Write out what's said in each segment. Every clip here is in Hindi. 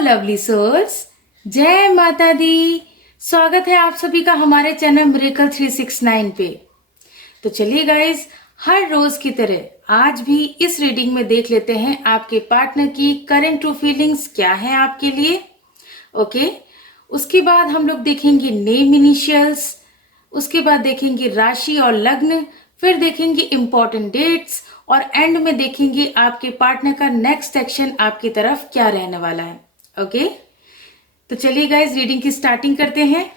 लवली सोल्स, जय माता दी। स्वागत है आप सभी का हमारे चैनल मिरेकल 369 पे। तो चलिए गाइस, हर रोज की तरह आज भी इस रीडिंग में देख लेते हैं आपके पार्टनर की करंट ट्रू फीलिंग्स क्या है आपके लिए। ओके, उसके बाद हम लोग देखेंगे नेम इनिशियल्स, उसके बाद देखेंगे राशि और लग्न, फिर देखेंगे इंपॉर्टेंट डेट्स और एंड में देखेंगे आपके पार्टनर का नेक्स्ट एक्शन आपकी तरफ क्या रहने वाला है। ओके, तो चलिए गाइज रीडिंग की स्टार्टिंग करते हैं।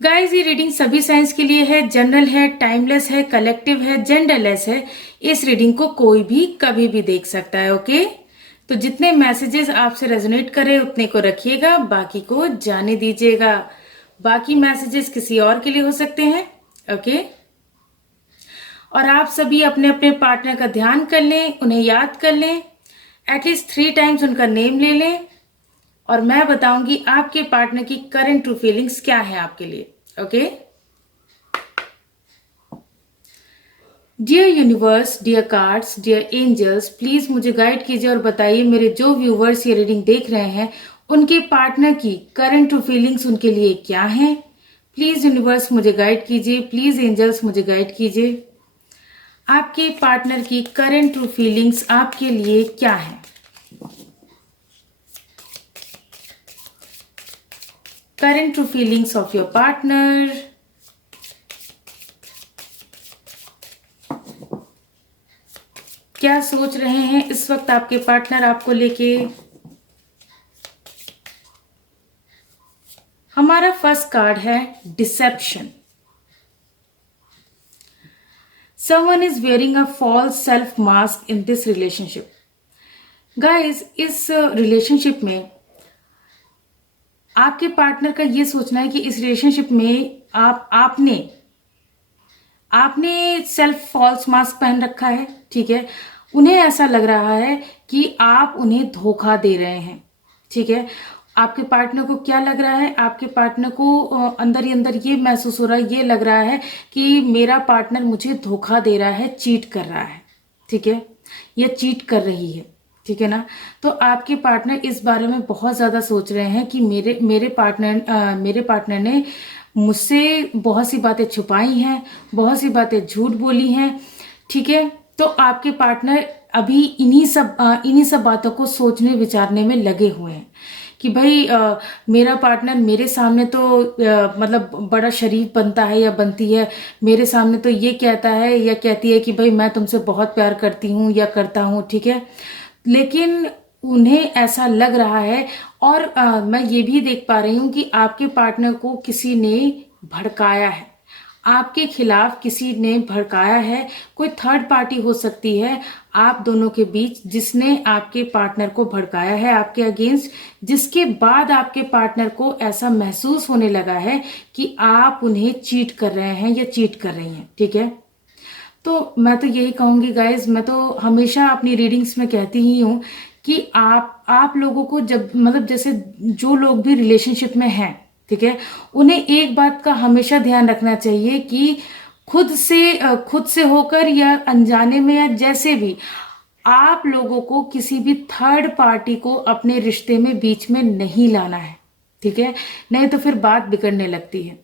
गाइज ये रीडिंग सभी साइंस के लिए है, जनरल है, टाइमलेस है, कलेक्टिव है, जेंडरलेस है। इस रीडिंग को कोई भी कभी भी देख सकता है। ओके, तो जितने मैसेजेस आपसे रेजोनेट करे उतने को रखिएगा, बाकी को जाने दीजिएगा। बाकी मैसेजेस किसी और के लिए हो सकते हैं। ओके, और आप सभी अपने अपने पार्टनर का ध्यान कर लें, उन्हें याद कर लें, एटलीस्ट 3 टाइम्स उनका नेम ले लें और मैं बताऊंगी आपके पार्टनर की करंट ट्रू फीलिंग्स क्या है आपके लिए। Okay, dear universe, dear cards, dear angels, please मुझे गाइड कीजिए और बताइए मेरे जो व्यूवर्स ये रीडिंग देख रहे हैं उनके पार्टनर की करंट ट्रू फीलिंग्स उनके लिए क्या है। प्लीज यूनिवर्स मुझे गाइड कीजिए, प्लीज एंजल्स मुझे गाइड कीजिए। आपके पार्टनर की करंट ट्रू फीलिंग्स आपके लिए क्या है। Current true feelings of your partner. क्या सोच रहे हैं इस वक्त आपके पार्टनर आपको लेके। हमारा फर्स्ट कार्ड है dissipation. Someone is wearing a false self mask in this relationship. Guys, इस रिलेशनशिप में आपके पार्टनर का ये सोचना है कि इस रिलेशनशिप में आपने सेल्फ फॉल्स मास्क पहन रखा है। ठीक है, उन्हें ऐसा लग रहा है कि आप उन्हें धोखा दे रहे हैं। ठीक है, आपके पार्टनर को क्या लग रहा है, आपके पार्टनर को अंदर ही अंदर ये महसूस हो रहा है, ये लग रहा है कि मेरा पार्टनर मुझे धोखा दे रहा है, चीट कर रहा है। ठीक है, या चीट कर रही है। ठीक है ना, तो आपके पार्टनर इस बारे में बहुत ज्यादा सोच रहे हैं कि मेरे पार्टनर ने मुझसे बहुत सी बातें छुपाई हैं, बहुत सी बातें झूठ बोली हैं। ठीक है, तो आपके पार्टनर अभी इन्हीं सब बातों को सोचने विचारने में लगे हुए हैं कि भाई मेरा पार्टनर मेरे सामने तो मतलब बड़ा शरीफ बनता है या बनती है, मेरे सामने तो ये कहता है या कहती है कि भाई मैं तुमसे बहुत प्यार करती हूँ या करता हूँ। ठीक है, लेकिन उन्हें ऐसा लग रहा है और मैं ये भी देख पा रही हूँ कि आपके पार्टनर को किसी ने भड़काया है, आपके खिलाफ किसी ने भड़काया है। कोई थर्ड पार्टी हो सकती है आप दोनों के बीच जिसने आपके पार्टनर को भड़काया है आपके अगेंस्ट, जिसके बाद आपके पार्टनर को ऐसा महसूस होने लगा है कि आप उन्हें चीट कर रहे हैं या चीट कर रही हैं। ठीक है, तो मैं तो यही कहूंगी गाइज, मैं तो हमेशा अपनी रीडिंग्स में कहती ही हूँ कि आप लोगों को जब मतलब जैसे जो लोग भी रिलेशनशिप में हैं, ठीक है, उन्हें एक बात का हमेशा ध्यान रखना चाहिए कि खुद से होकर या अनजाने में या जैसे भी आप लोगों को किसी भी थर्ड पार्टी को अपने रिश्ते में बीच में नहीं लाना है। ठीक है, नहीं तो फिर बात बिगड़ने लगती है।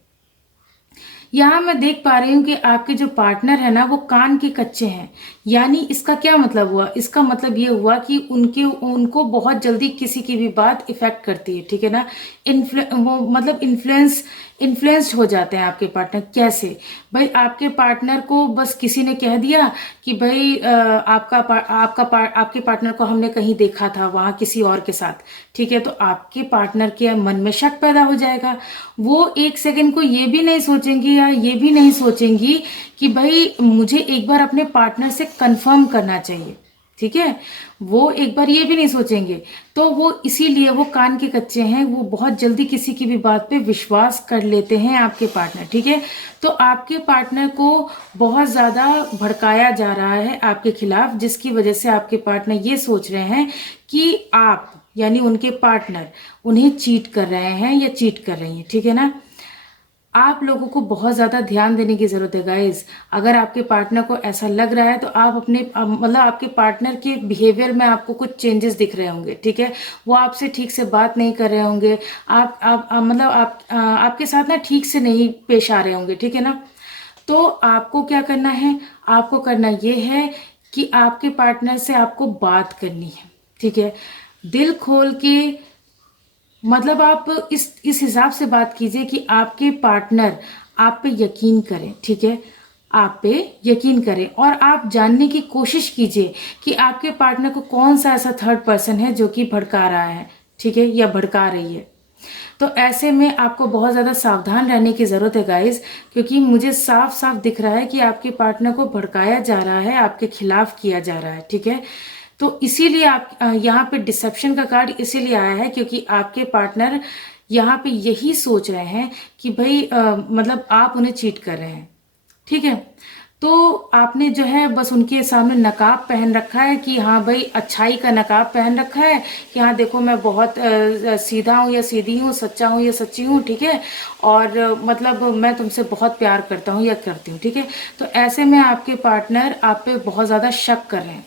यहाँ मैं देख पा रही हूँ कि आपके जो पार्टनर है ना वो कान के कच्चे हैं। यानी इसका क्या मतलब हुआ, इसका मतलब ये हुआ कि उनको बहुत जल्दी किसी की भी बात इफेक्ट करती है। ठीक है ना, वो मतलब इन्फ्लुएंस्ड हो जाते हैं आपके पार्टनर। कैसे भाई, आपके पार्टनर को बस किसी ने कह दिया कि भाई आपके पार्टनर को हमने कहीं देखा था वहां किसी और के साथ। ठीक है, तो आपके पार्टनर के मन में शक पैदा हो जाएगा। वो एक सेकंड को ये भी नहीं सोचेंगी या ये भी नहीं सोचेंगी कि भाई मुझे एक बार अपने पार्टनर से कंफर्म करना चाहिए। ठीक है, वो एक बार ये भी नहीं सोचेंगे। तो वो इसीलिए वो कान के कच्चे हैं, वो बहुत जल्दी किसी की भी बात पे विश्वास कर लेते हैं आपके पार्टनर। ठीक है, तो आपके पार्टनर को बहुत ज्यादा भड़काया जा रहा है आपके खिलाफ, जिसकी वजह से आपके पार्टनर ये सोच रहे हैं कि आप यानी उनके पार्टनर उन्हें चीट कर रहे हैं या चीट कर रही हैं। ठीक है ना, आप लोगों को बहुत ज़्यादा ध्यान देने की ज़रूरत है गाइस। अगर आपके पार्टनर को ऐसा लग रहा है तो आप अपने मतलब आपके पार्टनर के बिहेवियर में आपको कुछ चेंजेस दिख रहे होंगे, ठीक है। वो आपसे ठीक से बात नहीं कर रहे होंगे, मतलब आपके साथ ना ठीक से नहीं पेश आ रहे होंगे, ठीक है ना। तो आपको क्या करना है, आपको करना ये है कि आपके पार्टनर से आपको बात करनी है, ठीक है। दिल खोल के, मतलब आप इस हिसाब से बात कीजिए कि आपके पार्टनर आप पे यकीन करें, ठीक है। आप पे यकीन करें और आप जानने की कोशिश कीजिए कि आपके पार्टनर को कौन सा ऐसा थर्ड पर्सन है जो कि भड़का रहा है, ठीक है, या भड़का रही है। तो ऐसे में आपको बहुत ज़्यादा सावधान रहने की ज़रूरत है गाइस, क्योंकि मुझे साफ साफ दिख रहा है कि आपके पार्टनर को भड़काया जा रहा है, आपके खिलाफ किया जा रहा है, ठीक है। तो इसीलिए आप यहाँ पे डिसेप्शन का कार्ड इसीलिए आया है क्योंकि आपके पार्टनर यहाँ पे यही सोच रहे हैं कि भाई मतलब आप उन्हें चीट कर रहे हैं, ठीक है। तो आपने जो है बस उनके सामने नकाब पहन रखा है कि हाँ भाई, अच्छाई का नकाब पहन रखा है कि हाँ देखो मैं बहुत सीधा हूँ या सीधी हूँ, सच्चा हूँ या सच्ची हूँ, ठीक है। और मतलब मैं तुमसे बहुत प्यार करता हूँ या करती हूँ, ठीक है। तो ऐसे में आपके पार्टनर आप पे बहुत ज़्यादा शक कर रहे हैं।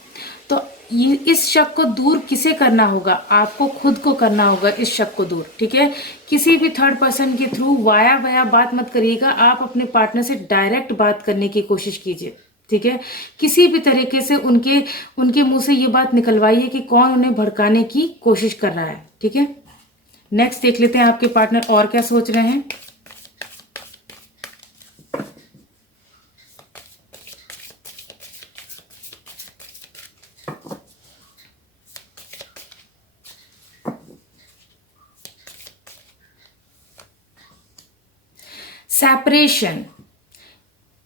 तो इस शक को दूर किसे करना होगा, आपको खुद को करना होगा इस शक को दूर, ठीक है। किसी भी थर्ड पर्सन के थ्रू वाया वाया बात मत करिएगा, आप अपने पार्टनर से डायरेक्ट बात करने की कोशिश कीजिए, ठीक है। किसी भी तरीके से उनके उनके मुंह से ये बात निकलवाइए कि कौन उन्हें भड़काने की कोशिश कर रहा है, ठीक है। नेक्स्ट देख लेते हैं आपके पार्टनर और क्या सोच रहे हैं। सेपरेशन,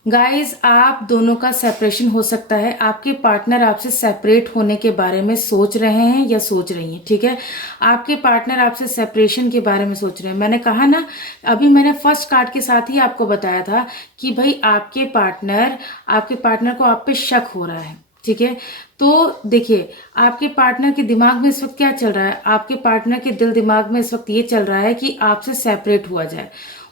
गाइज आप दोनों का सेपरेशन हो सकता है। आपके पार्टनर आपसे सेपरेट होने के बारे में सोच रहे हैं या सोच रही हैं, ठीक है। आपके पार्टनर आपसे सेपरेशन के बारे में सोच रहे हैं। मैंने कहा ना, अभी मैंने फर्स्ट कार्ड के साथ ही आपको बताया था कि भाई आपके पार्टनर को आप पे शक हो रहा है, ठीक है। तो देखिए, आपके पार्टनर के दिमाग में इस वक्त क्या चल रहा है, आपके पार्टनर के दिल दिमाग में इस वक्त ये चल रहा है कि आपसे सेपरेट हुआ जाए।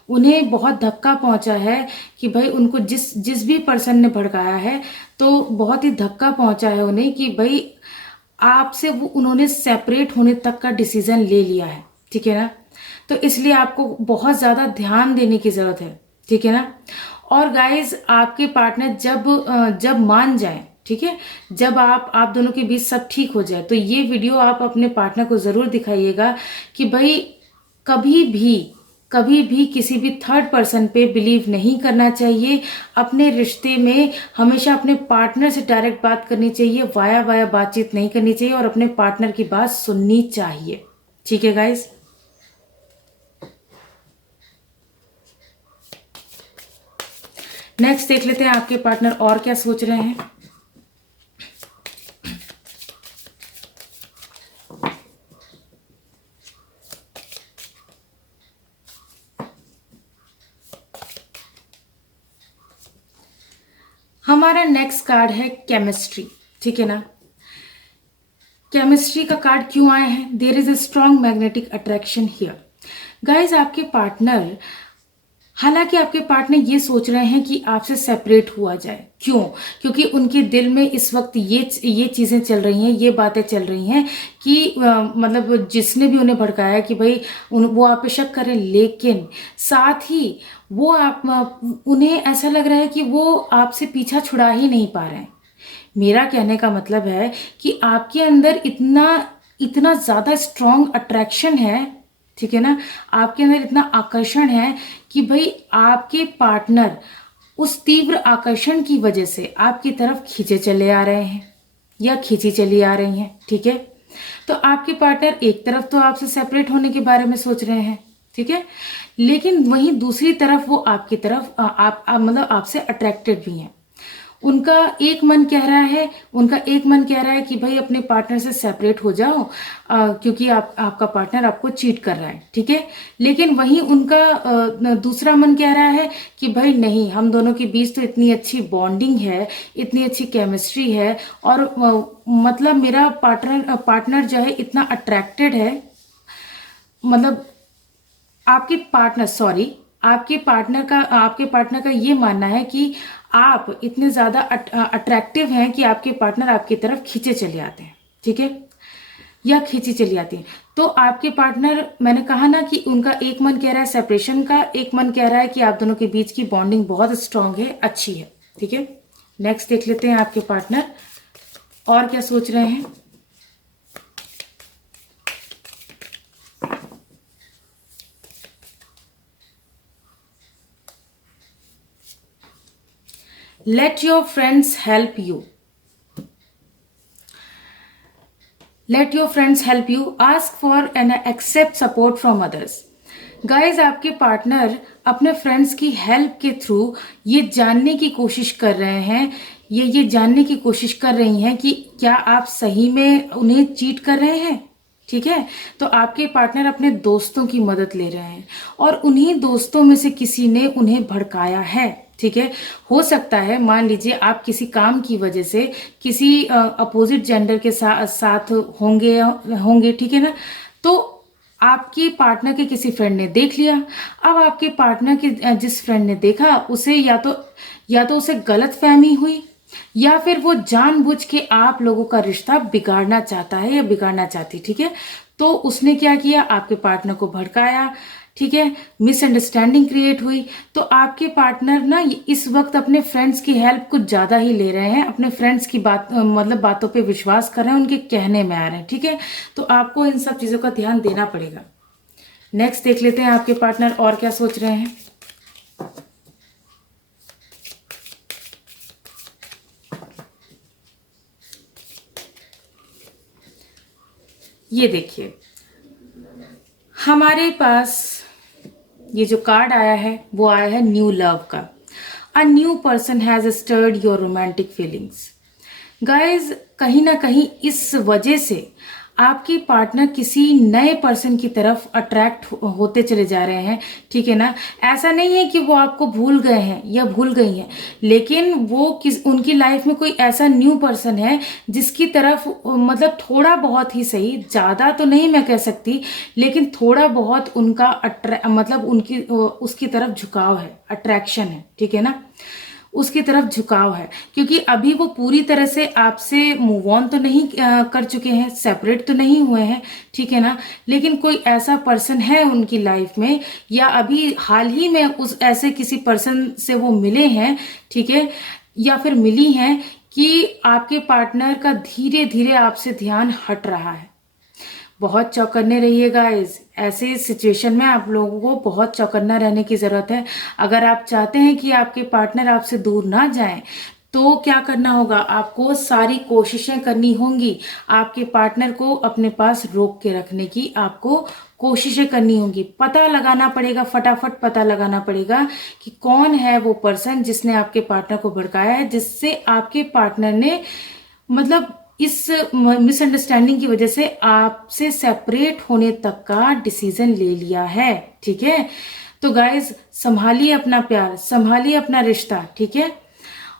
उन्हें बहुत धक्का पहुंचा है कि भाई उनको जिस जिस भी पर्सन ने भड़काया है, तो बहुत ही धक्का पहुंचा है उन्हें कि भाई आपसे वो उन्होंने सेपरेट होने तक का डिसीजन ले लिया है, ठीक है ना। तो इसलिए आपको बहुत ज्यादा ध्यान देने की जरूरत है, ठीक है ना। और गाइज आपके पार्टनर जब मान जाए, ठीक है, जब आप दोनों के बीच सब ठीक हो जाए, तो ये वीडियो आप अपने पार्टनर को जरूर दिखाइएगा कि भाई कभी भी किसी भी थर्ड पर्सन पे बिलीव नहीं करना चाहिए। अपने रिश्ते में हमेशा अपने पार्टनर से डायरेक्ट बात करनी चाहिए, वाया वाया बातचीत नहीं करनी चाहिए और अपने पार्टनर की बात सुननी चाहिए, ठीक है गाइस। नेक्स्ट देख लेते हैं आपके पार्टनर और क्या सोच रहे हैं। हमारा नेक्स्ट कार्ड है केमिस्ट्री, ठीक है ना। केमिस्ट्री का कार्ड क्यों आया है, there is a strong magnetic attraction here. Guys आपके पार्टनर, हालांकि आपके पार्टनर ये सोच रहे हैं कि आपसे सेपरेट हुआ जाए, क्यों, क्योंकि उनके दिल में इस वक्त ये चीजें चल रही हैं, ये बातें चल रही हैं कि मतलब जिसने भी उन्हें भड़काया कि भाई वो आप पे शक करें, लेकिन साथ ही वो उन्हें ऐसा लग रहा है कि वो आपसे पीछा छुड़ा ही नहीं पा रहे हैं। मेरा कहने का मतलब है कि आपके अंदर इतना इतना ज्यादा स्ट्रॉन्ग अट्रैक्शन है, ठीक है ना। आपके अंदर इतना आकर्षण है कि भाई आपके पार्टनर उस तीव्र आकर्षण की वजह से आपकी तरफ खींचे चले आ रहे हैं या खींची चली आ रही हैं, ठीक है। तो आपके पार्टनर एक तरफ तो आपसे सेपरेट होने के बारे में सोच रहे हैं, ठीक है, लेकिन वहीं दूसरी तरफ वो आपकी तरफ मतलब आपसे अट्रैक्टेड भी हैं। उनका एक मन कह रहा है कि भाई अपने पार्टनर से सेपरेट हो जाओ, क्योंकि आपका पार्टनर आपको चीट कर रहा है, ठीक है। लेकिन वहीं उनका दूसरा मन कह रहा है कि भाई नहीं, हम दोनों के बीच तो इतनी अच्छी बॉन्डिंग है, इतनी अच्छी केमिस्ट्री है, और मतलब मेरा पार्टनर जो है इतना अट्रैक्टेड है, मतलब आपके पार्टनर का ये मानना है कि आप इतने ज़्यादा अट्रैक्टिव हैं कि आपके पार्टनर आपकी तरफ खींचे चले आते हैं, ठीक है, या खींची चली आती है। तो आपके पार्टनर, मैंने कहा ना कि उनका एक मन कह रहा है सेपरेशन का, एक मन कह रहा है कि आप दोनों के बीच की बॉन्डिंग बहुत स्ट्रांग है, अच्छी है, ठीक है। नेक्स्ट देख लेते हैं आपके पार्टनर और क्या सोच रहे हैं। Let your friends help you. Let your friends help you. Ask for and accept support from others. Guys, आपके पार्टनर अपने फ्रेंड्स की हेल्प के थ्रू ये जानने की कोशिश कर रहे हैं, ये जानने की कोशिश कर रही हैं कि क्या आप सही में उन्हें चीट कर रहे हैं, ठीक है। तो आपके पार्टनर अपने दोस्तों की मदद ले रहे हैं और उन्हीं दोस्तों में से किसी ने उन्हें भड़काया है, ठीक है। हो सकता है, मान लीजिए आप किसी काम की वजह से किसी अपोजिट जेंडर के साथ होंगे, ठीक है ना। तो आपकी पार्टनर के किसी फ्रेंड ने देख लिया। अब आपके पार्टनर के जिस फ्रेंड ने देखा उसे या तो उसे गलत फहमी हुई, या फिर वो जानबूझ के आप लोगों का रिश्ता बिगाड़ना चाहता है या बिगाड़ना चाहती, ठीक है। तो उसने क्या किया, आपके पार्टनर को भड़काया, ठीक है, मिसअंडरस्टैंडिंग क्रिएट हुई। तो आपके पार्टनर ना इस वक्त अपने फ्रेंड्स की हेल्प कुछ ज्यादा ही ले रहे हैं, अपने फ्रेंड्स की बातों पे विश्वास कर रहे हैं, उनके कहने में आ रहे हैं, ठीक है। तो आपको इन सब चीजों का ध्यान देना पड़ेगा। नेक्स्ट देख लेते हैं आपके पार्टनर और क्या सोच रहे हैं। ये देखिए, हमारे पास ये जो कार्ड आया है वो आया है न्यू लव का। A new person has stirred your romantic feelings. Guys, कहीं ना कहीं इस वजह से आपके पार्टनर किसी नए पर्सन की तरफ अट्रैक्ट होते चले जा रहे हैं, ठीक है ना। ऐसा नहीं है कि वो आपको भूल गए हैं या भूल गई हैं, लेकिन वो उनकी लाइफ में कोई ऐसा न्यू पर्सन है जिसकी तरफ मतलब थोड़ा बहुत ही सही, ज्यादा तो नहीं मैं कह सकती, लेकिन थोड़ा बहुत उनका उसकी तरफ झुकाव है, अट्रैक्शन है, ठीक है ना, उसकी तरफ झुकाव है। क्योंकि अभी वो पूरी तरह से आपसे मूव ऑन तो नहीं कर चुके हैं, सेपरेट तो नहीं हुए हैं, ठीक है ना, लेकिन कोई ऐसा पर्सन है उनकी लाइफ में, या अभी हाल ही में उस ऐसे किसी पर्सन से वो मिले हैं, ठीक है, या फिर मिली हैं कि आपके पार्टनर का धीरे धीरे आपसे ध्यान हट रहा है। बहुत चौकन्ने रहिएगा। ऐसे सिचुएशन में आप लोगों को बहुत चौकन्ना रहने की जरूरत है। अगर आप चाहते हैं कि आपके पार्टनर आपसे दूर ना जाएं, तो क्या करना होगा, आपको सारी कोशिशें करनी होंगी, आपके पार्टनर को अपने पास रोक के रखने की आपको कोशिशें करनी होंगी। पता लगाना पड़ेगा, फटाफट पता लगाना पड़ेगा कि कौन है वो पर्सन जिसने आपके पार्टनर को भड़काया है, जिससे आपके पार्टनर ने इस मिसअंडरस्टैंडिंग की वजह से आपसे सेपरेट होने तक का डिसीजन ले लिया है, ठीक है। तो गाइज, संभालिए अपना प्यार, संभालिए अपना रिश्ता, ठीक है।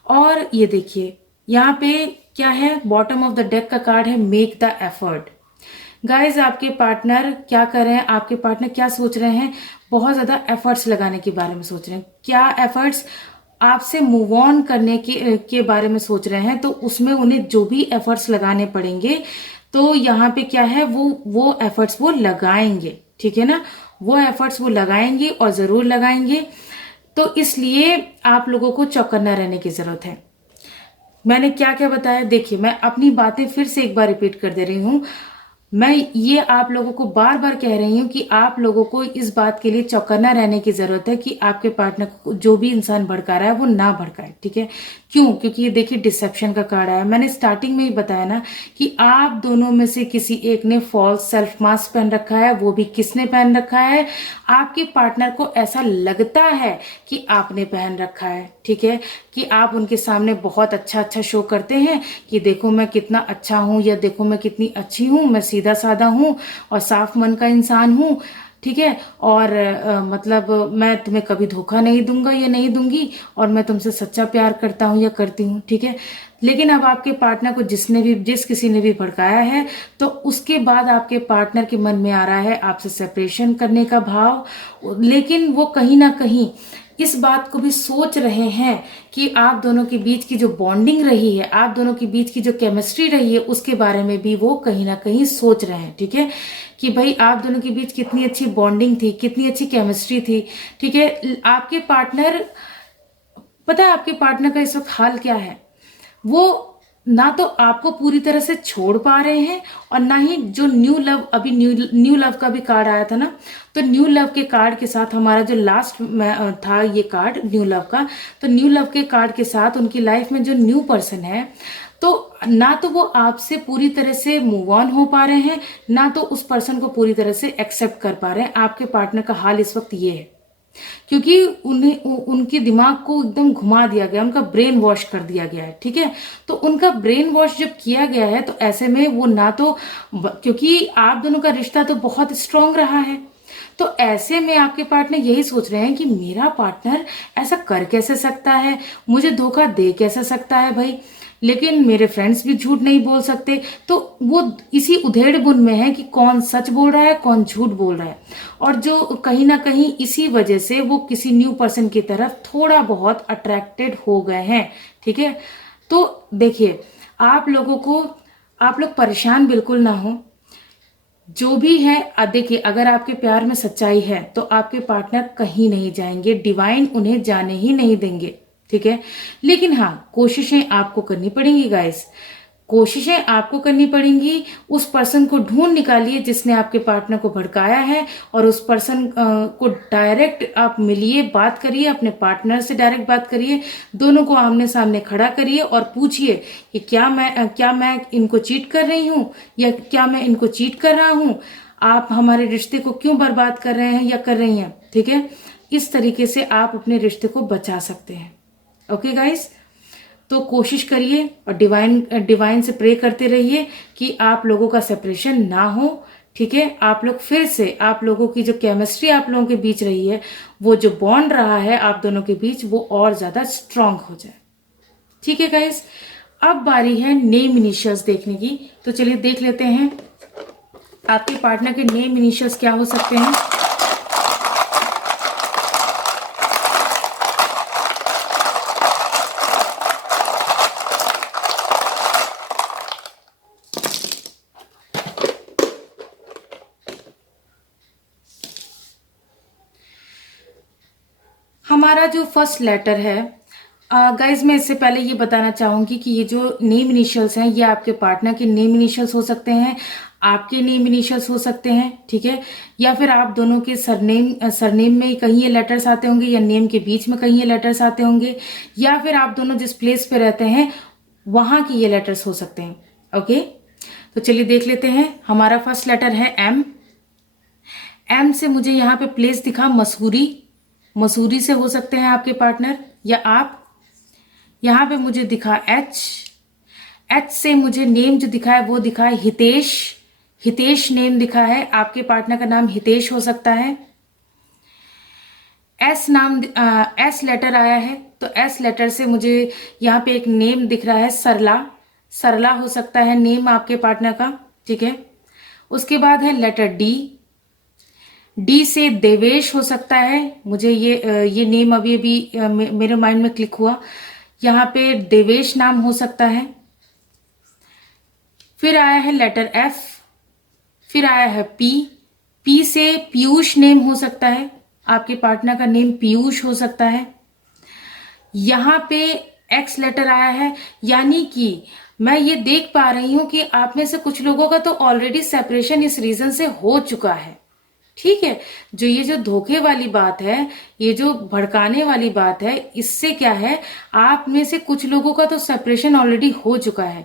और ये देखिए, यहाँ पे क्या है, बॉटम ऑफ द डेक का कार्ड है मेक द एफर्ट। गाइज, आपके पार्टनर क्या कर रहे हैं, आपके पार्टनर क्या सोच रहे हैं, बहुत ज्यादा एफर्ट्स लगाने के बारे में सोच रहे हैं। क्या एफर्ट्स, आपसे मूव ऑन करने के बारे में सोच रहे हैं, तो उसमें उन्हें जो भी एफर्ट्स लगाने पड़ेंगे, तो यहाँ पे क्या है, वो एफर्ट्स वो लगाएंगे, ठीक है ना, वो एफर्ट्स वो लगाएंगे और जरूर लगाएंगे। तो इसलिए आप लोगों को चौकन्ना रहने की जरूरत है। मैंने क्या क्या बताया, देखिए, मैं अपनी बातें फिर से एक बार रिपीट कर दे रही हूं। मैं ये आप लोगों को बार बार कह रही हूँ कि आप लोगों को इस बात के लिए चौकन्ना रहने की जरूरत है कि आपके पार्टनर को जो भी इंसान भड़का रहा है वो ना भड़काए, ठीक है। क्यों? क्योंकि ये देखिए डिसेप्शन का कार्ड आया। मैंने स्टार्टिंग में ही बताया ना कि आप दोनों में से किसी एक ने फॉल्स सेल्फ मास्क पहन रखा है, वो भी किसने पहन रखा है, आपके पार्टनर को ऐसा लगता है कि आपने पहन रखा है, ठीक है, कि आप उनके सामने बहुत अच्छा अच्छा शो करते हैं कि देखो मैं कितना अच्छा हूं, या देखो मैं कितनी अच्छी हूं, मैं सीधा साधा हूं और साफ मन का इंसान हूं, ठीक है। और मतलब मैं तुम्हें कभी धोखा नहीं दूंगा या नहीं दूंगी, और मैं तुमसे सच्चा प्यार करता हूँ या करती हूँ, ठीक है। लेकिन अब आपके पार्टनर को जिस किसी ने भी भड़काया है, तो उसके बाद आपके पार्टनर के मन में आ रहा है आपसे सेपरेशन करने का भाव, लेकिन वो कहीं ना कहीं इस बात को भी सोच रहे हैं कि आप दोनों के बीच की जो बॉन्डिंग रही है, आप दोनों के बीच की जो केमिस्ट्री रही है, उसके बारे में भी वो कहीं ना कहीं सोच रहे हैं, ठीक है। कि भाई आप दोनों के बीच कितनी अच्छी बॉन्डिंग थी, कितनी अच्छी केमिस्ट्री थी, ठीक है। आपके पार्टनर, पता है आपके पार्टनर का इस वक्त हाल क्या है? वो ना तो आपको पूरी तरह से छोड़ पा रहे हैं, और ना ही जो न्यू लव, अभी न्यू लव का भी कार्ड आया था ना, तो न्यू लव के कार्ड के साथ हमारा जो लास्ट था ये कार्ड न्यू लव का, तो न्यू लव के कार्ड के साथ उनकी लाइफ में जो न्यू पर्सन है, तो ना तो वो आपसे पूरी तरह से मूव ऑन हो पा रहे हैं, ना तो उस पर्सन को पूरी तरह से एक्सेप्ट कर पा रहे हैं। आपके पार्टनर का हाल इस वक्त ये है, क्योंकि उनके दिमाग को एकदम घुमा दिया गया, उनका ब्रेन वॉश कर दिया गया है, ठीक है। तो उनका ब्रेन वॉश जब किया गया है, तो ऐसे में वो ना तो, क्योंकि आप दोनों का रिश्ता तो बहुत स्ट्रांग रहा है, तो ऐसे में आपके पार्टनर यही सोच रहे हैं कि मेरा पार्टनर ऐसा कर कैसे सकता है, मुझे धोखा दे कैसे सकता है भाई। लेकिन मेरे फ्रेंड्स भी झूठ नहीं बोल सकते, तो वो इसी उधेड़ बुन में है कि कौन सच बोल रहा है, कौन झूठ बोल रहा है। और जो कहीं ना कहीं इसी वजह से वो किसी न्यू पर्सन की तरफ थोड़ा बहुत अट्रैक्टेड हो गए हैं, ठीक है। तो देखिए, आप लोग परेशान बिल्कुल ना हो, जो भी है। देखिए, अगर आपके प्यार में सच्चाई है तो आपके पार्टनर कहीं नहीं जाएंगे, डिवाइन उन्हें जाने ही नहीं देंगे, ठीक है। लेकिन हाँ, कोशिशें आपको करनी पड़ेंगी गाइस, कोशिशें आपको करनी पड़ेंगी। उस पर्सन को ढूंढ निकालिए जिसने आपके पार्टनर को भड़काया है, और उस पर्सन को डायरेक्ट आप मिलिए, बात करिए, अपने पार्टनर से डायरेक्ट बात करिए, दोनों को आमने सामने खड़ा करिए और पूछिए कि क्या मैं इनको चीट कर रही हूँ, या क्या मैं इनको चीट कर रहा हूँ, आप हमारे रिश्ते को क्यों बर्बाद कर रहे हैं या कर रही हैं, ठीक है। इस तरीके से आप अपने रिश्ते को बचा सकते हैं। ओके गाइस, तो कोशिश करिए और डिवाइन से प्रे करते रहिए कि आप लोगों का सेपरेशन ना हो, ठीक है। आप लोग फिर से, आप लोगों की जो केमिस्ट्री आप लोगों के बीच रही है, वो जो बॉन्ड रहा है आप दोनों के बीच, वो और ज्यादा स्ट्रांग हो जाए, ठीक है गाइस। अब बारी है नेम इनिशियल्स देखने की, तो चलिए देख लेते हैं आपके पार्टनर के नेम इनिशियल्स क्या हो सकते हैं। हमारा जो फर्स्ट लेटर है, गाइज मैं इससे पहले ये बताना चाहूंगी कि ये जो नेम इनिशियल्स हैं, ये आपके पार्टनर के नेम इनिशियल्स हो सकते हैं, आपके नेम इनिशियल्स हो सकते हैं, ठीक है। या फिर आप दोनों के सरनेम में कहीं ये लेटर्स आते होंगे, या नेम के बीच में कहीं ये लेटर्स आते होंगे, या फिर आप दोनों जिस प्लेस पे रहते हैं वहां के ये लेटर्स हो सकते हैं। ओके, तो चलिए देख लेते हैं। हमारा फर्स्ट लेटर है एम। एम से मुझे यहाँ पे प्लेस दिखा मसूरी, मसूरी से हो सकते हैं आपके पार्टनर या आप। यहाँ पे मुझे दिखा एच, एच से मुझे नेम जो दिखा है वो दिखा है हितेश, हितेश नेम दिखा है, आपके पार्टनर का नाम हितेश हो सकता है। एस लेटर आया है, तो एस लेटर से मुझे यहाँ पे एक नेम दिख रहा है सरला, सरला हो सकता है नेम आपके पार्टनर का, ठीक है। उसके बाद है लेटर डी, डी से देवेश हो सकता है, मुझे ये नेम अभी अभी मेरे माइंड में क्लिक हुआ, यहाँ पे देवेश नाम हो सकता है। फिर आया है लेटर एफ, फिर आया है पी, पी से पीयूष नेम हो सकता है, आपके पार्टनर का नेम पीयूष हो सकता है। यहाँ पे एक्स लेटर आया है, यानी कि मैं ये देख पा रही हूं कि आप में से कुछ लोगों का तो ऑलरेडी सेपरेशन इस रीजन से हो चुका है, ठीक है। जो ये जो धोखे वाली बात है, ये जो भड़काने वाली बात है, इससे क्या है, आप में से कुछ लोगों का तो सेपरेशन ऑलरेडी हो चुका है,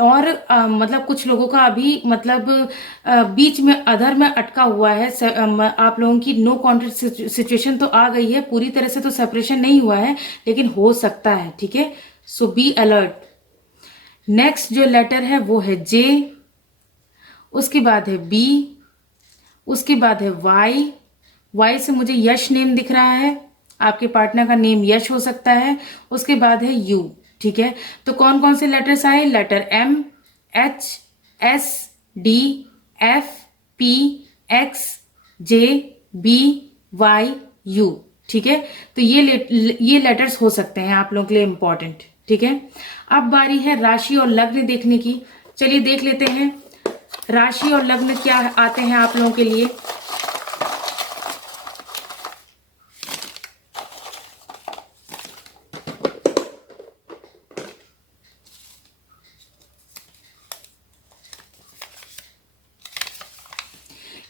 और मतलब कुछ लोगों का अभी मतलब बीच में अधर में अटका हुआ है। आप लोगों की नो कॉन्ट्रैक्ट सिचुएशन तो आ गई है, पूरी तरह से तो सेपरेशन नहीं हुआ है, लेकिन हो सकता है, ठीक है। सो बी अलर्ट। नेक्स्ट जो लेटर है वो है जे, उसके बाद है बी, उसके बाद है वाई, वाई से मुझे यश नेम दिख रहा है, आपके पार्टनर का नेम यश हो सकता है। उसके बाद है यू, ठीक है। तो कौन कौन से लेटर्स आए, letter M, H, S, D, F, P, X, J, B, Y, U, ठीक है। तो ये लेटर्स हो सकते हैं आप लोगों के लिए इंपॉर्टेंट, ठीक है। अब बारी है राशि और लग्न देखने की। चलिए देख लेते हैं राशि और लग्न क्या आते हैं आप लोगों के लिए।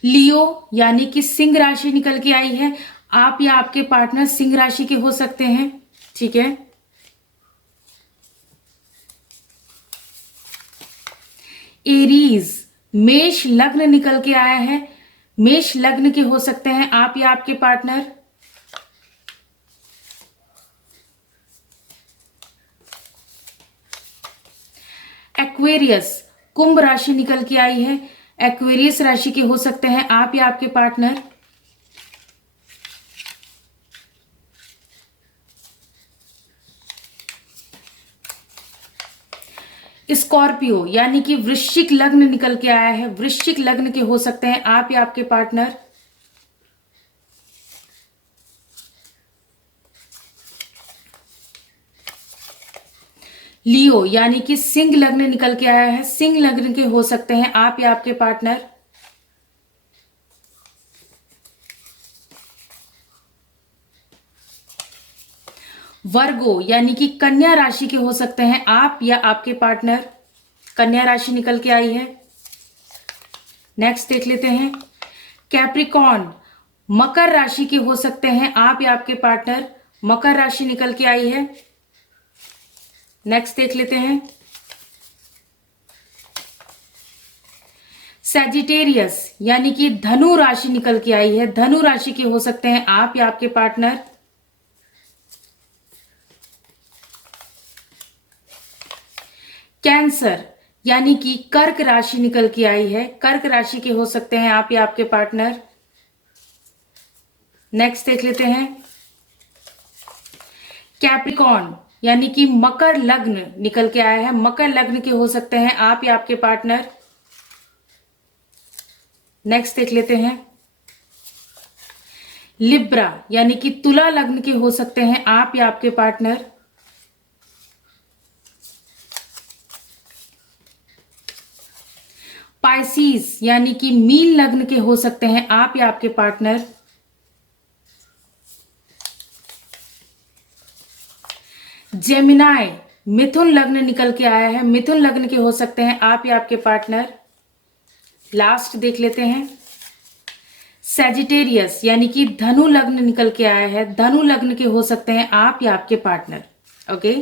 लियो यानी कि सिंह राशि निकल के आई है। आप या आपके पार्टनर सिंह राशि के हो सकते हैं, ठीक है। एरीज, मेष लग्न निकल के आया है। मेष लग्न के हो सकते हैं आप या आपके पार्टनर। एक्वेरियस, कुंभ राशि निकल के आई है। एक्वेरियस राशि के हो सकते हैं आप या आपके पार्टनर। स्कॉर्पियो यानी कि वृश्चिक लग्न निकल के आया है। वृश्चिक लग्न के हो सकते हैं आप या आपके पार्टनर। लियो यानी कि सिंह लग्न निकल के आया है। सिंह लग्न के हो सकते हैं आप या आपके पार्टनर। वर्गो यानी कि कन्या राशि के हो सकते हैं आप या आपके पार्टनर। कन्या राशि निकल के आई है। नेक्स्ट देख लेते हैं कैप्रिकॉर्न, मकर राशि के हो सकते हैं आप या आपके पार्टनर। मकर राशि निकल के आई है। नेक्स्ट देख लेते हैं सैजिटेरियस यानी कि धनु राशि निकल के आई है। धनु राशि के हो सकते हैं आप या आपके पार्टनर। कैंसर यानी कि कर्क राशि निकल के आई है। कर्क राशि के हो सकते हैं आप या आपके पार्टनर। नेक्स्ट देख लेते हैं कैप्रिकॉर्न यानी कि मकर लग्न निकल के आया है। मकर लग्न के हो सकते हैं आप या आपके पार्टनर। नेक्स्ट देख लेते हैं लिब्रा यानी कि तुला लग्न के हो सकते हैं आप या आपके पार्टनर। पाइसीस यानी कि मीन लग्न के हो सकते हैं आप या आपके पार्टनर। जेमिनाई, मिथुन लग्न निकल के आया है। मिथुन लग्न के हो सकते हैं आप या आपके पार्टनर। लास्ट देख लेते हैं सैजिटेरियस यानी कि धनु लग्न निकल के आया है। धनु लग्न के हो सकते हैं आप या आपके पार्टनर। ओके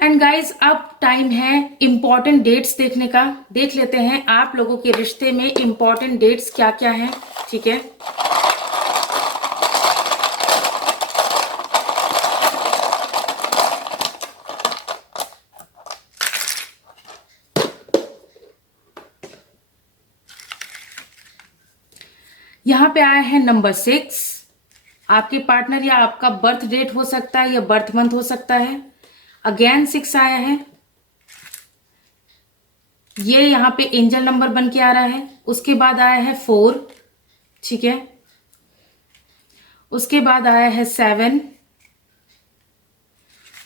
एंड गाइज अब टाइम है इंपॉर्टेंट डेट्स देखने का। देख लेते हैं आप लोगों के रिश्ते में इंपॉर्टेंट डेट्स क्या क्या हैं, ठीक है। यहां पे आया है नंबर 6। आपके पार्टनर या आपका बर्थ डेट हो सकता है या बर्थ मंथ हो सकता है। अगेन 6 आया है। ये यहां पे एंजल नंबर बन के आ रहा है। उसके बाद आया है 4, ठीक है। उसके बाद आया है 7।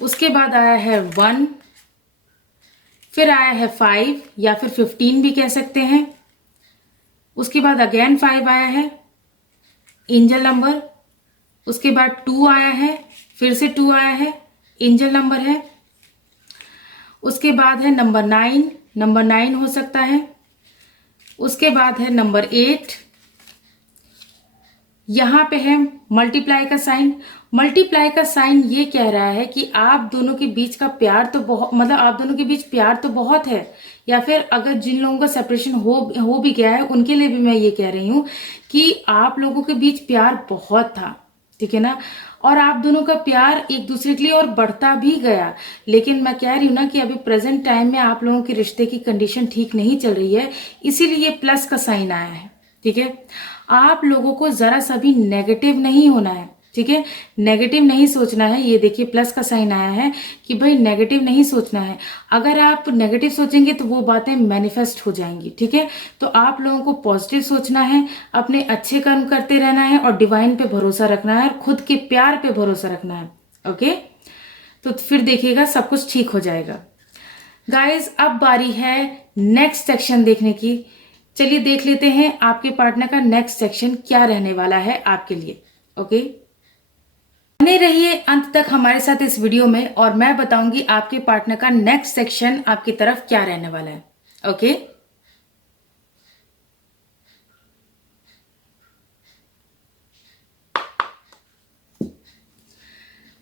उसके बाद आया है 1, फिर आया है 5 या फिर 15 भी कह सकते हैं। उसके बाद अगेन 5 आया है एंजल नंबर। उसके बाद 2 आया है, फिर से 2 आया है एंजल नंबर है। उसके बाद है नंबर 9, नंबर 9 हो सकता है। उसके बाद है नंबर 8। यहां पे है मल्टीप्लाई का साइन। मल्टीप्लाई का साइन ये कह रहा है कि आप दोनों के बीच का प्यार तो बहुत, मतलब आप दोनों के बीच प्यार तो बहुत है, या फिर अगर जिन लोगों का सेपरेशन हो भी गया है उनके लिए भी मैं ये कह रही हूं कि आप लोगों के बीच प्यार बहुत था, ठीक है ना। और आप दोनों का प्यार एक दूसरे के लिए और बढ़ता भी गया। लेकिन मैं कह रही हूं ना कि अभी प्रेजेंट टाइम में आप लोगों के रिश्ते की कंडीशन ठीक नहीं चल रही है, इसीलिए प्लस का साइन आया है, ठीक है। आप लोगों को जरा सा भी नेगेटिव नहीं होना है, ठीक है, नेगेटिव नहीं सोचना है। ये देखिए प्लस का साइन आया है कि भाई नेगेटिव नहीं सोचना है। अगर आप नेगेटिव सोचेंगे तो वो बातें मैनिफेस्ट हो जाएंगी, ठीक है। तो आप लोगों को पॉजिटिव सोचना है, अपने अच्छे कर्म करते रहना है और डिवाइन पे भरोसा रखना है और खुद के प्यार पे भरोसा रखना है। ओके, तो फिर देखिएगा सब कुछ ठीक हो जाएगा। गाइज अब बारी है नेक्स्ट सेक्शन देखने की। चलिए देख लेते हैं आपके पार्टनर का नेक्स्ट सेक्शन क्या रहने वाला है आपके लिए। ओके, बने रहिए अंत तक हमारे साथ इस वीडियो में और मैं बताऊंगी आपके पार्टनर का नेक्स्ट सेक्शन आपकी तरफ क्या रहने वाला है। Okay,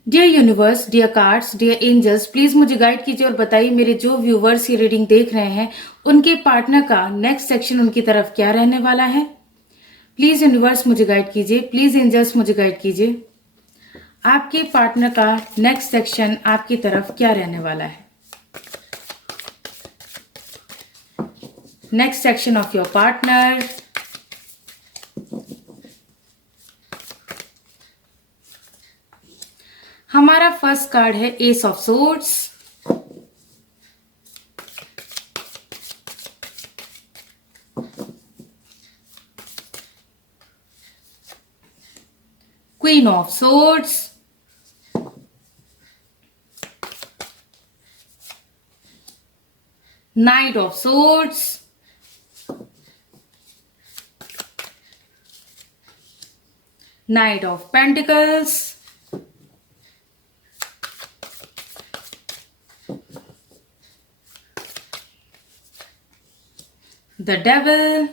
dear universe, dear cards, dear angels, please मुझे गाइड कीजिए और बताइए मेरे जो व्यूवर्स ये रीडिंग देख रहे हैं उनके पार्टनर का नेक्स्ट सेक्शन उनकी तरफ क्या रहने वाला है। प्लीज यूनिवर्स मुझे गाइड कीजिए, प्लीज एंजल्स मुझे गाइड कीजिए, आपके पार्टनर का नेक्स्ट सेक्शन आपकी तरफ क्या रहने वाला है। Next section of your partner. हमारा फर्स्ट कार्ड है S of swords, queen of swords, night of swords, night of pentacles, the devil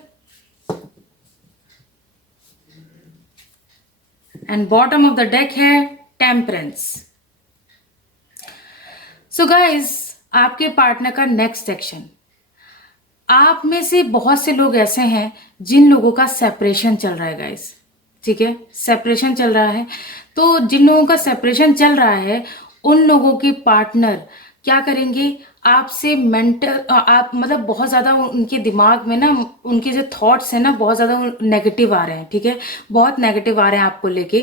and bottom of the deck है टेम्परेंस। सो गाइज आपके पार्टनर का नेक्स्ट सेक्शन, आप में से बहुत से लोग ऐसे हैं जिन लोगों का सेपरेशन चल रहा है गाइज, ठीक है, सेपरेशन चल रहा है। तो जिन लोगों का सेपरेशन चल रहा है उन लोगों के पार्टनर क्या करेंगे, आपसे मेंटल आप मतलब बहुत ज्यादा उनके दिमाग में ना उनके जो थॉट्स है ना बहुत ज्यादा नेगेटिव आ रहे हैं, ठीक है, बहुत नेगेटिव आ रहे हैं आपको लेके।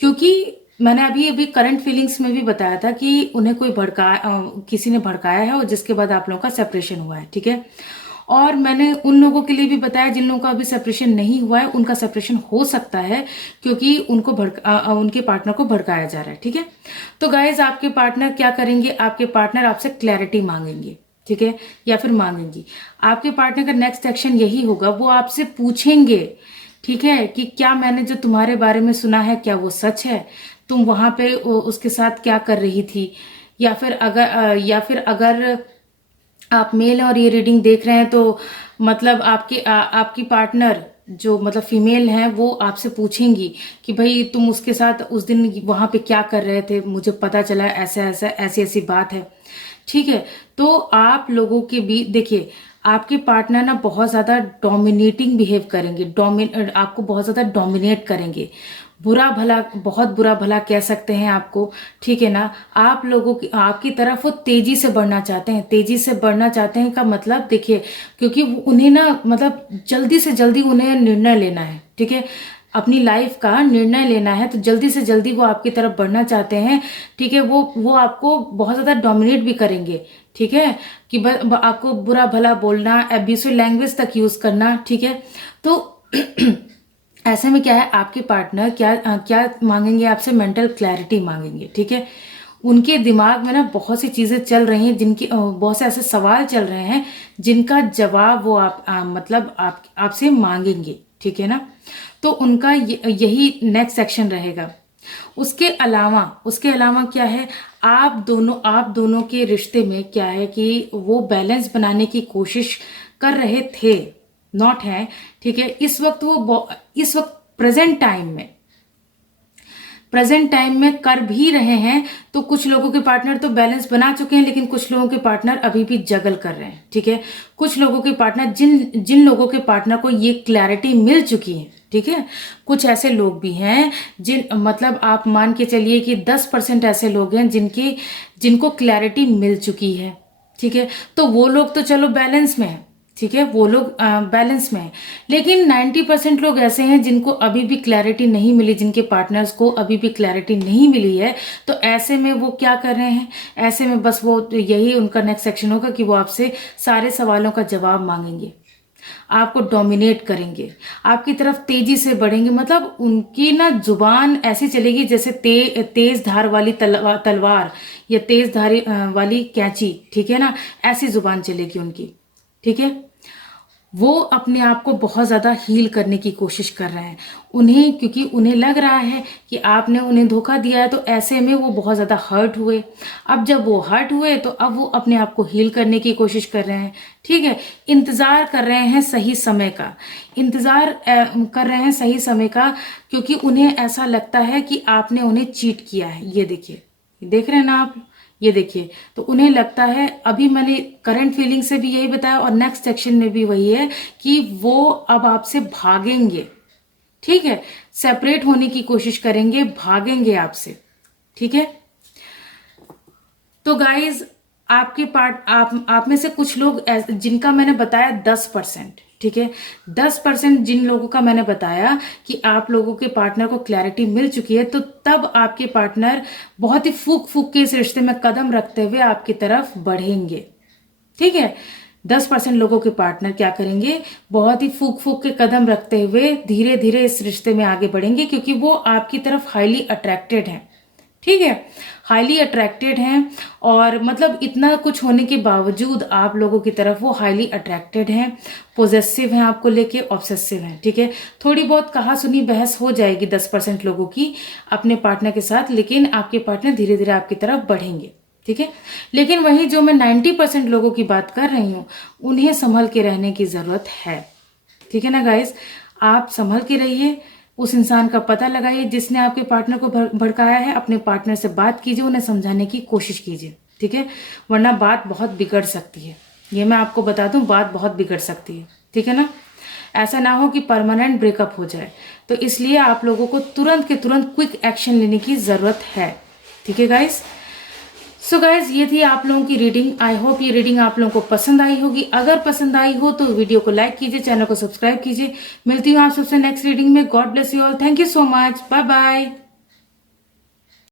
क्योंकि मैंने अभी अभी करंट फीलिंग्स में भी बताया था कि उन्हें कोई किसी ने भड़काया है और जिसके बाद आप लोगों का सेपरेशन हुआ है, ठीक है। और मैंने उन लोगों के लिए भी बताया जिन लोगों का अभी सेपरेशन नहीं हुआ है उनका सेपरेशन हो सकता है क्योंकि उनको उनके पार्टनर को भड़काया जा रहा है, ठीक है। तो गाइज आपके पार्टनर क्या करेंगे, आपके पार्टनर आपसे क्लैरिटी मांगेंगे, ठीक है, या फिर मांगेंगी। आपके पार्टनर का नेक्स्ट एक्शन यही होगा, वो आपसे पूछेंगे, ठीक है, कि क्या मैंने जो तुम्हारे बारे में सुना है क्या वो सच है, तुम वहां पे उसके साथ क्या कर रही थी, या फिर अगर आप मेल और ये रीडिंग देख रहे हैं तो मतलब आपकी पार्टनर जो मतलब फीमेल है वो आपसे पूछेंगी कि भाई तुम उसके साथ उस दिन वहां पे क्या कर रहे थे, मुझे पता चला ऐसा ऐसा ऐसी ऐसी बात है, ठीक है। तो आप लोगों के भी देखिए आपके पार्टनर ना बहुत ज्यादा डोमिनेटिंग बिहेव करेंगे, आपको बहुत ज्यादा डोमिनेट करेंगे, बुरा भला, बहुत बुरा भला कह सकते हैं आपको, ठीक है ना। आप लोगों की आपकी तरफ वो तेजी से बढ़ना चाहते हैं, तेजी से बढ़ना चाहते हैं का मतलब देखिए, क्योंकि उन्हें ना मतलब जल्दी से जल्दी उन्हें निर्णय लेना है, ठीक है, अपनी लाइफ का निर्णय लेना है, तो जल्दी से जल्दी वो आपकी तरफ बढ़ना चाहते हैं, ठीक है। वो आपको बहुत ज्यादा डोमिनेट भी करेंगे, ठीक है, कि आपको बुरा भला बोलना, एब्यूसिव लैंग्वेज तक यूज करना, ठीक है। तो ऐसे में क्या है, आपके पार्टनर क्या मांगेंगे आपसे, मेंटल क्लैरिटी मांगेंगे, ठीक है। उनके दिमाग में ना बहुत सी चीजें चल रही हैं, जिनकी बहुत से ऐसे सवाल चल रहे हैं जिनका जवाब वो मतलब आपसे मांगेंगे, ठीक है ना। तो उनका यही नेक्स्ट सेक्शन रहेगा। उसके अलावा क्या है, आप दोनों के रिश्ते में क्या है कि वो बैलेंस बनाने की कोशिश कर रहे थे, नॉट है, ठीक है। इस वक्त प्रेजेंट टाइम में कर भी रहे हैं। तो कुछ लोगों के पार्टनर तो बैलेंस बना चुके हैं, लेकिन कुछ लोगों के पार्टनर अभी भी जगल कर रहे हैं, ठीक है। कुछ लोगों के पार्टनर जिन लोगों के पार्टनर को ये क्लैरिटी मिल चुकी है, ठीक है, कुछ ऐसे लोग भी हैं मतलब आप मान के चलिए कि 10% ऐसे लोग हैं जिनको क्लैरिटी मिल चुकी है, ठीक है। तो वो लोग तो चलो बैलेंस में है, ठीक है, वो लोग बैलेंस में है। लेकिन 90% लोग ऐसे हैं जिनको अभी भी क्लैरिटी नहीं मिली, जिनके पार्टनर्स को अभी भी क्लैरिटी नहीं मिली है। तो ऐसे में वो क्या कर रहे हैं, ऐसे में बस वो यही उनका नेक्स्ट सेक्शन होगा कि वो आपसे सारे सवालों का जवाब मांगेंगे, आपको डोमिनेट करेंगे, आपकी तरफ तेजी से बढ़ेंगे। मतलब उनकी ना जुबान ऐसी चलेगी जैसे तेज धार वाली तलवार या तेज धारी वाली कैंची, ठीक है ना, ऐसी जुबान चलेगी उनकी। ठीक है, वो अपने आप को बहुत ज़्यादा हील करने की कोशिश कर रहे हैं। उन्हें, क्योंकि उन्हें लग रहा है कि आपने उन्हें धोखा दिया है, तो ऐसे में वो बहुत ज़्यादा हर्ट हुए। अब जब वो हर्ट हुए तो अब वो अपने आप को हील करने की कोशिश कर रहे हैं। ठीक है, इंतज़ार कर रहे हैं सही समय का, इंतज़ार कर रहे हैं सही समय का, क्योंकि उन्हें ऐसा लगता है कि आपने उन्हें चीट किया है। ये देखिए, देख रहे हैं ना आप, ये देखिए। तो उन्हें लगता है, अभी मैंने करंट फीलिंग से भी यही बताया और नेक्स्ट सेक्शन में भी वही है कि वो अब आपसे भागेंगे। ठीक है, सेपरेट होने की कोशिश करेंगे, भागेंगे आपसे। ठीक है, तो गाइज आपके आप में से कुछ लोग जिनका मैंने बताया 10%, ठीक है, 10% जिन लोगों का मैंने बताया कि आप लोगों के पार्टनर को क्लैरिटी मिल चुकी है, तो तब आपके पार्टनर बहुत ही फूक फूक के इस रिश्ते में कदम रखते हुए आपकी तरफ बढ़ेंगे। ठीक है, 10% लोगों के पार्टनर क्या करेंगे, बहुत ही फूक फूक के कदम रखते हुए धीरे धीरे इस रिश्ते में आगे बढ़ेंगे, क्योंकि वो आपकी तरफ हाईली अट्रैक्टेड हैं। ठीक है, हाईली अट्रैक्टेड हैं, और मतलब इतना कुछ होने के बावजूद आप लोगों की तरफ वो हाईली अट्रैक्टेड हैं, पोजेसिव हैं, आपको लेके ऑब्सेसिव हैं। ठीक है, थोड़ी बहुत कहा सुनी बहस हो जाएगी 10% लोगों की अपने पार्टनर के साथ, लेकिन आपके पार्टनर धीरे धीरे आपकी तरफ बढ़ेंगे। ठीक है, लेकिन वही जो मैं 90% लोगों की बात कर रही हूँ, उन्हें संभल के रहने की जरूरत है। ठीक है ना गाइस, आप संभल के रहिए, उस इंसान का पता लगाइए जिसने आपके पार्टनर को भड़काया है, अपने पार्टनर से बात कीजिए, उन्हें समझाने की कोशिश कीजिए। ठीक है, वरना बात बहुत बिगड़ सकती है, ये मैं आपको बता दूं, बात बहुत बिगड़ सकती है। ठीक है ना, ऐसा ना हो कि परमानेंट ब्रेकअप हो जाए। तो इसलिए आप लोगों को तुरंत के तुरंत क्विक एक्शन लेने की जरूरत है। ठीक है गाइस, सो गाइज ये थी आप लोगों की रीडिंग। आई होप ये रीडिंग आप लोगों को पसंद आई होगी। अगर पसंद आई हो तो वीडियो को लाइक कीजिए, चैनल को सब्सक्राइब कीजिए। मिलती हूँ आप सबसे नेक्स्ट रीडिंग में। God bless you all, thank you so much, bye bye.